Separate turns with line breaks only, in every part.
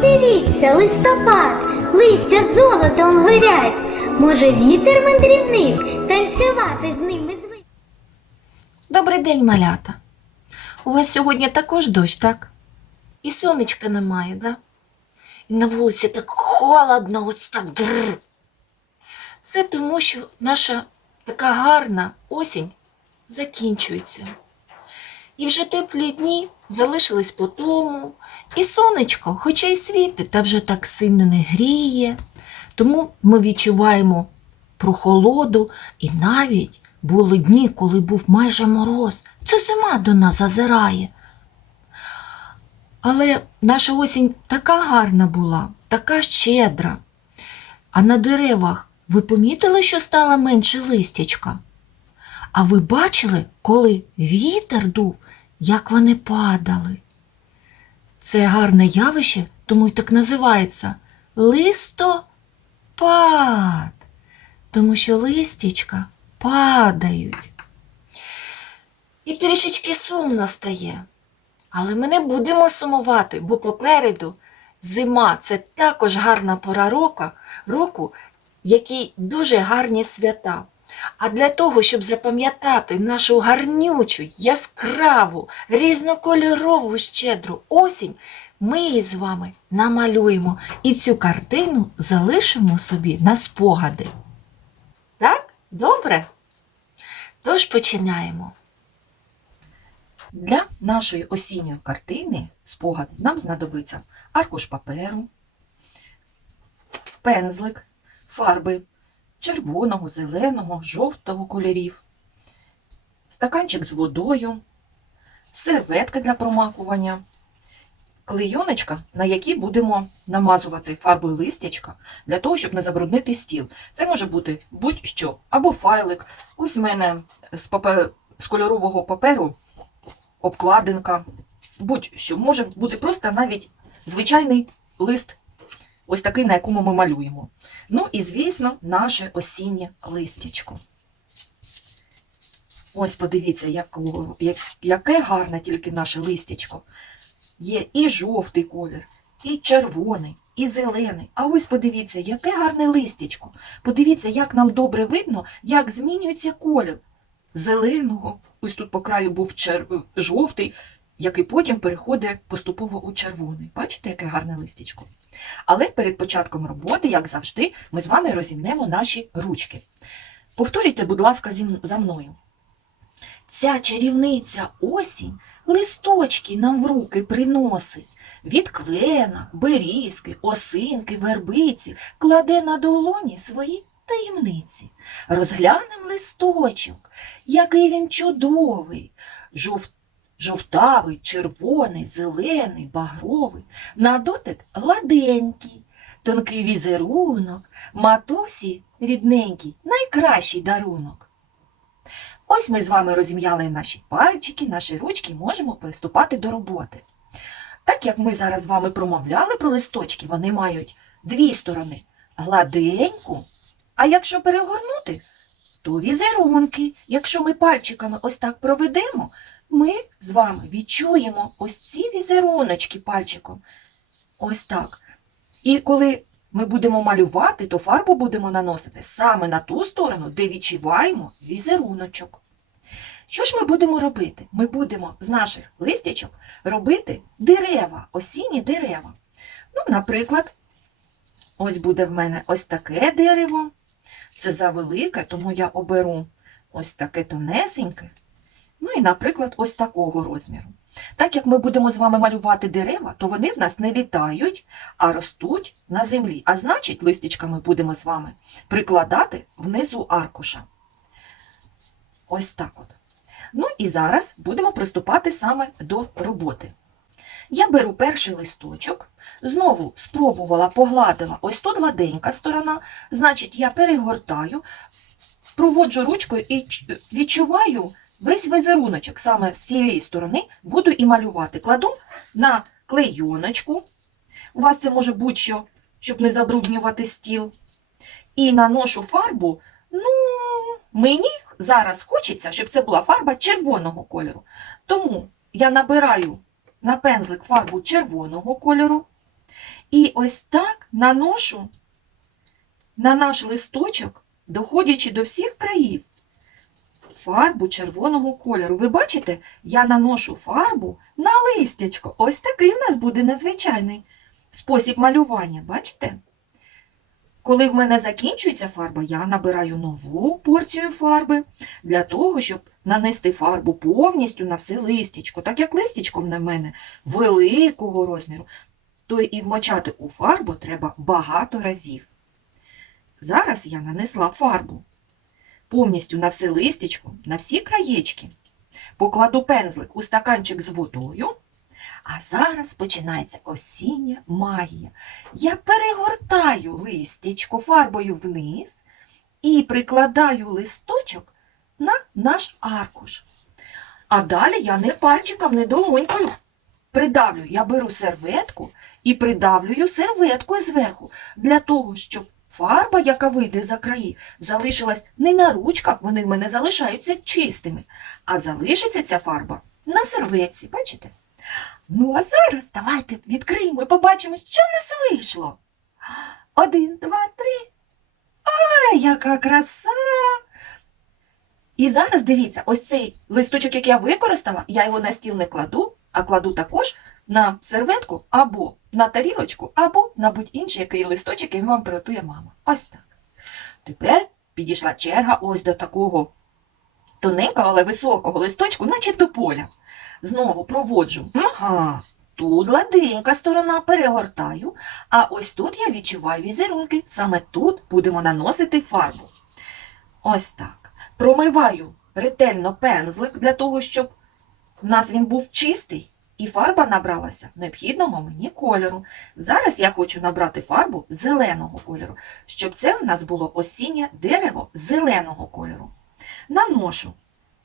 Подивіться, листопад, листя золотом горять. Може, вітер мандрівник танцювати з ними звик.
Добрий день, малята. У вас сьогодні також дощ, так? І сонечка немає, да? І на вулиці так холодно, ось так. Дрр. Це тому, що наша така гарна осінь закінчується. І вже теплі дні залишились по тому, і сонечко, хоча й світить, та вже так сильно не гріє. Тому ми відчуваємо прохолоду, і навіть були дні, коли був майже мороз. Це зима до нас зазирає. Але наша осінь така гарна була, така щедра. А на деревах ви помітили, що стало менше листячка? А ви бачили, коли вітер дув, як вони падали? Це гарне явище, тому й так називається листопад, тому що листячка падають. І трішечки сумно стає. Але ми не будемо сумувати, бо попереду зима це також гарна пора року, року, якій дуже гарні свята. А для того, щоб запам'ятати нашу гарнючу, яскраву, різнокольорову щедру осінь, ми її з вами намалюємо і цю картину залишимо собі на спогади. Так? Добре? Тож починаємо. Для нашої осінньої картини спогади нам знадобиться аркуш паперу, пензлик, фарби червоного, зеленого, жовтого кольорів, стаканчик з водою, серветка для промакування, клейоночка, на якій будемо намазувати фарбою листячка для того, щоб не забруднити стіл. Це може бути будь-що, або файлик. Ось в мене з, папе... з кольорового паперу обкладинка, будь-що. Може бути просто навіть звичайний лист, ось такий, на якому ми малюємо. Ну і, звісно, наше осіннє листячко. Ось подивіться, як, як, яке гарне тільки наше листячко. Є і жовтий колір, і червоний, і зелений. А ось подивіться, яке гарне листячко. Подивіться, як нам добре видно, як змінюється колір зеленого. Ось тут по краю був чер... жовтий, який потім переходить поступово у червоний. Бачите, яке гарне листячко? Але перед початком роботи, як завжди, ми з вами розімнемо наші ручки. Повторюйте, будь ласка, за мною. Ця чарівниця осінь листочки нам в руки приносить. Від клена, берізки, осинки, вербиці кладе на долоні свої таємниці. Розглянем листочок, який він чудовий, жов... жовтавий, червоний, зелений, багровий, на дотик гладенький, тонкий візерунок, матусі рідненький, найкращий дарунок. Ось ми з вами розім'яли наші пальчики, наші ручки, можемо приступати до роботи. Так як ми зараз з вами промовляли про листочки, вони мають дві сторони гладеньку, а якщо перегорнути, то візерунки. Якщо ми пальчиками ось так проведемо, ми з вами відчуємо ось ці візеруночки пальчиком. Ось так. І коли ми будемо малювати, то фарбу будемо наносити саме на ту сторону, де відчуваємо візеруночок. Що ж ми будемо робити? Ми будемо з наших листячок робити дерева, осінні дерева. Ну, наприклад, ось буде в мене ось таке дерево. Це завелике, тому я оберу ось таке тонесеньке. Ну і, наприклад, ось такого розміру. Так як ми будемо з вами малювати дерева, то вони в нас не літають, а ростуть на землі. А значить, листячка ми будемо з вами прикладати внизу аркуша. Ось так от. Ну і зараз будемо приступати саме до роботи. Я беру перший листочок, знову спробувала, погладила ось тут гладенька сторона, значить, я перегортаю, проводжу ручкою і відчуваю весь візеруночок. Саме з цієї сторони буду і малювати. Кладу на клейоночку. У вас це може будь-що, щоб не забруднювати стіл. І наношу фарбу. Ну, мені зараз хочеться, щоб це була фарба червоного кольору. Тому я набираю на пензлик фарбу червоного кольору І ось так наношу на наш листочок, доходячи до всіх країв, фарбу червоного кольору. Ви бачите, я наношу фарбу на листячко. Ось такий у нас буде незвичайний спосіб малювання. Бачите? Коли в мене закінчується фарба, я набираю нову порцію фарби для того, щоб нанести фарбу повністю на все листячко. Так як листячко в мене великого розміру, то і вмочати у фарбу треба багато разів. Зараз я нанесла фарбу повністю на все листячко, на всі краєчки. Покладу пензлик у стаканчик з водою. А зараз починається осіння магія. Я перегортаю листячко фарбою вниз і прикладаю листочок на наш аркуш. А далі я не пальчиком, не долонькою придавлю. Я беру серветку і придавлюю серветкою зверху, для того, щоб фарба, яка вийде за краї, залишилась не на ручках, вони в мене залишаються чистими, а залишиться ця фарба на серветці. Бачите? Ну, а зараз давайте відкриємо і побачимо, що в нас вийшло. Один, два, три. Ай, яка краса! І зараз дивіться, ось цей листочок, який я використала, я його на стіл не кладу, а кладу також на серветку або на тарілочку, або на будь-інший який листочок, який вам приготує мама. Ось так. Тепер підійшла черга ось до такого тоненького, але високого листочку, наче тополя. Знову проводжу. Ага. Тут гладенька сторона перегортаю, а ось тут я відчуваю візерунки. Саме тут будемо наносити фарбу. Ось так. Промиваю ретельно пензлик для того, щоб в нас він був чистий і фарба набралася необхідного мені кольору. Зараз я хочу набрати фарбу зеленого кольору, щоб це в нас було осіннє дерево зеленого кольору. Наношу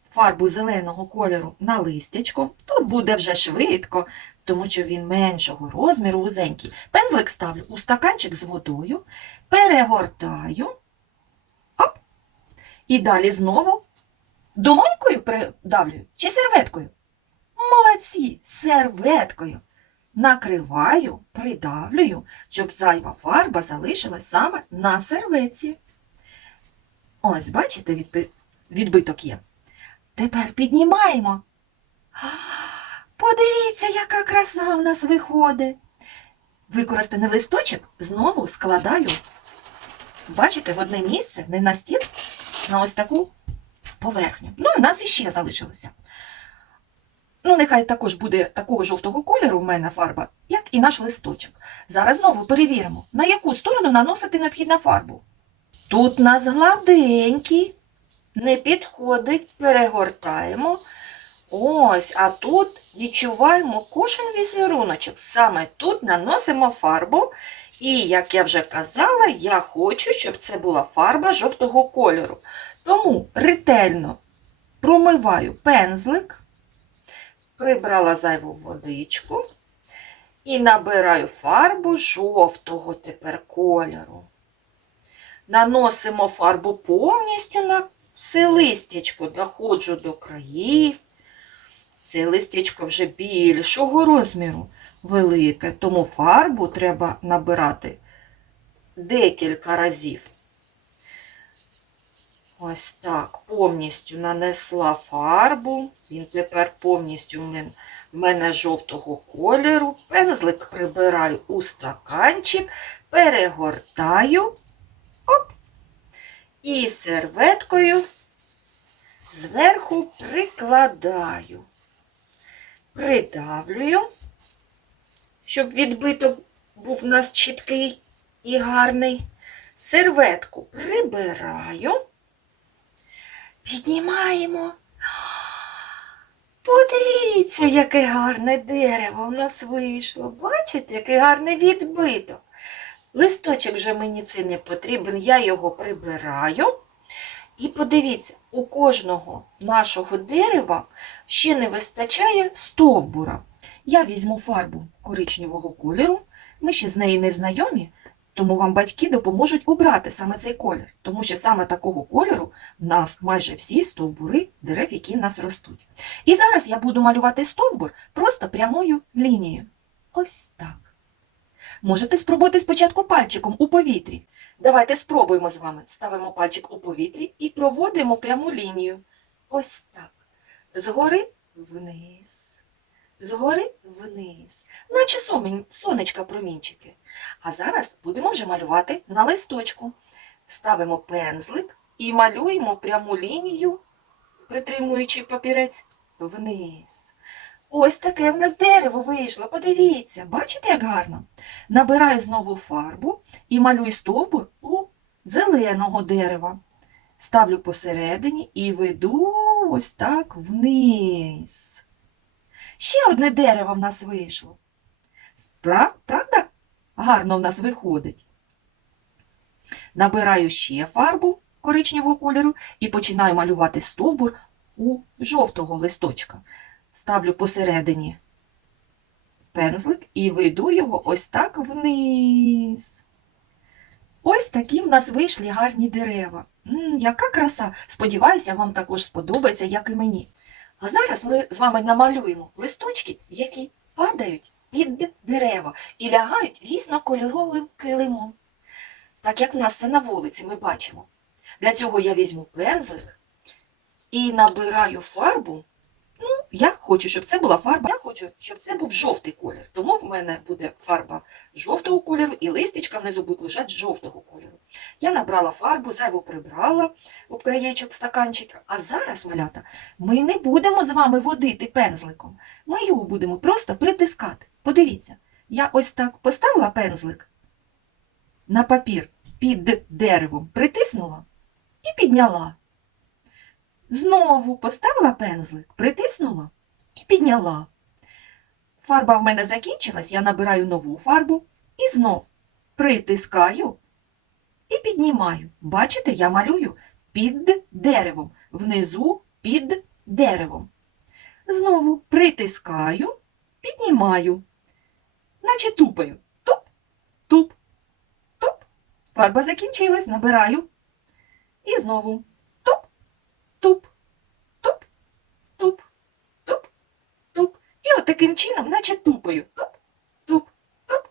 фарбу зеленого кольору на листячко. Тут буде вже швидко, тому що він меншого розміру, вузенький. Пензлик ставлю у стаканчик з водою, перегортаю. Оп. І далі знову долонькою придавлюю чи серветкою. Молодці, серветкою. Накриваю, придавлюю, щоб зайва фарба залишилась саме на серветці. Ось, бачите, відби- відбиток є. Тепер піднімаємо. Подивіться, яка краса в нас виходить. Використаний листочок знову складаю, бачите, в одне місце, не на стіл, на ось таку поверхню. Ну, в нас іще залишилося. Ну, нехай також буде такого жовтого кольору в мене фарба, як і наш листочок. Зараз знову перевіримо, на яку сторону наносити необхідну фарбу. Тут нас гладенький, не підходить, перегортаємо. Ось, а тут відчуваємо кожен візеруночок. Саме тут наносимо фарбу. І, як я вже казала, я хочу, щоб це була фарба жовтого кольору. Тому ретельно промиваю пензлик, прибрала зайву водичку і набираю фарбу жовтого тепер кольору. Наносимо фарбу повністю на все листячко, доходжу до країв. Це листячко вже більшого розміру, велике, тому фарбу треба набирати декілька разів. Ось так, повністю нанесла фарбу. Він тепер повністю в мене жовтого кольору. Пензлик прибираю у стаканчик, перегортаю. Оп! І серветкою зверху прикладаю. Придавлюю, щоб відбиток був у нас чіткий і гарний. Серветку прибираю. Піднімаємо. Подивіться, яке гарне дерево в нас вийшло. Бачите, який гарний відбиток. Листочок вже мені це не потрібен, я його прибираю. І подивіться, у кожного нашого дерева ще не вистачає стовбура. Я візьму фарбу коричневого кольору, ми ще з нею не знайомі, тому вам батьки допоможуть обрати саме цей колір, тому що саме такого кольору в нас майже всі стовбури дерев, які в нас ростуть. І зараз я буду малювати стовбур просто прямою лінією. Ось так. Можете спробувати спочатку пальчиком у повітрі. Давайте спробуємо з вами. Ставимо пальчик у повітрі і проводимо пряму лінію. Ось так. Згори вниз. Згори вниз. Наче сонечка промінчики. А зараз будемо вже малювати на листочку. Ставимо пензлик і малюємо пряму лінію, притримуючи папірець вниз. Ось таке в нас дерево вийшло. Подивіться, бачите, як гарно? Набираю знову фарбу і малюю стовбур у зеленого дерева. Ставлю посередині і веду ось так вниз. Ще одне дерево в нас вийшло. Справ, правда? Гарно в нас виходить. Набираю ще фарбу коричневого кольору і починаю малювати стовбур у жовтого листочка. Ставлю посередині пензлик і веду його ось так вниз. Ось такі в нас вийшли гарні дерева. М, яка краса! Сподіваюся, вам також сподобається, як і мені. А зараз ми з вами намалюємо листочки, які падають під дерева і лягають різнокольоровим килимом. Так як в нас це на вулиці, ми бачимо. Для цього я візьму пензлик і набираю фарбу. Ну, я хочу, щоб це була фарба. Я хочу, щоб це був жовтий колір. Тому в мене буде фарба жовтого кольору і листячка внизу будуть лежати жовтого кольору. Я набрала фарбу, зайву прибрала об краєчок стаканчика. А зараз, малята, ми не будемо з вами водити пензликом. Ми його будемо просто притискати. Подивіться, я ось так поставила пензлик на папір під деревом, притиснула і підняла. Знову поставила пензлик, притиснула і підняла. Фарба в мене закінчилась, я набираю нову фарбу і знов притискаю і піднімаю. Бачите, я малюю під деревом, внизу під деревом. Знову притискаю, піднімаю, наче тупаю. Туп, туп, туп. Фарба закінчилась, набираю. І знову туп, туп, туп, туп, туп, туп. І от таким чином, наче тупою. Туп, туп, туп.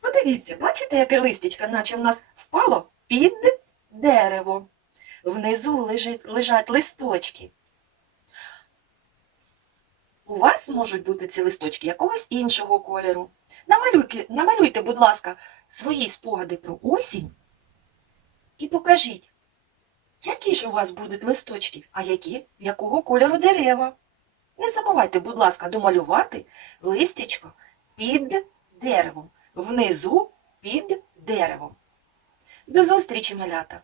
Подивіться, бачите, яке листячко, наче в нас впало під дерево. Внизу лежать листочки. У вас можуть бути ці листочки якогось іншого кольору. Намалюйте, намалюйте, будь ласка, свої спогади про осінь і покажіть, які ж у вас будуть листочки, а які якого кольору дерева. Не забувайте, будь ласка, домалювати листячко під деревом, внизу під деревом. До зустрічі, малята!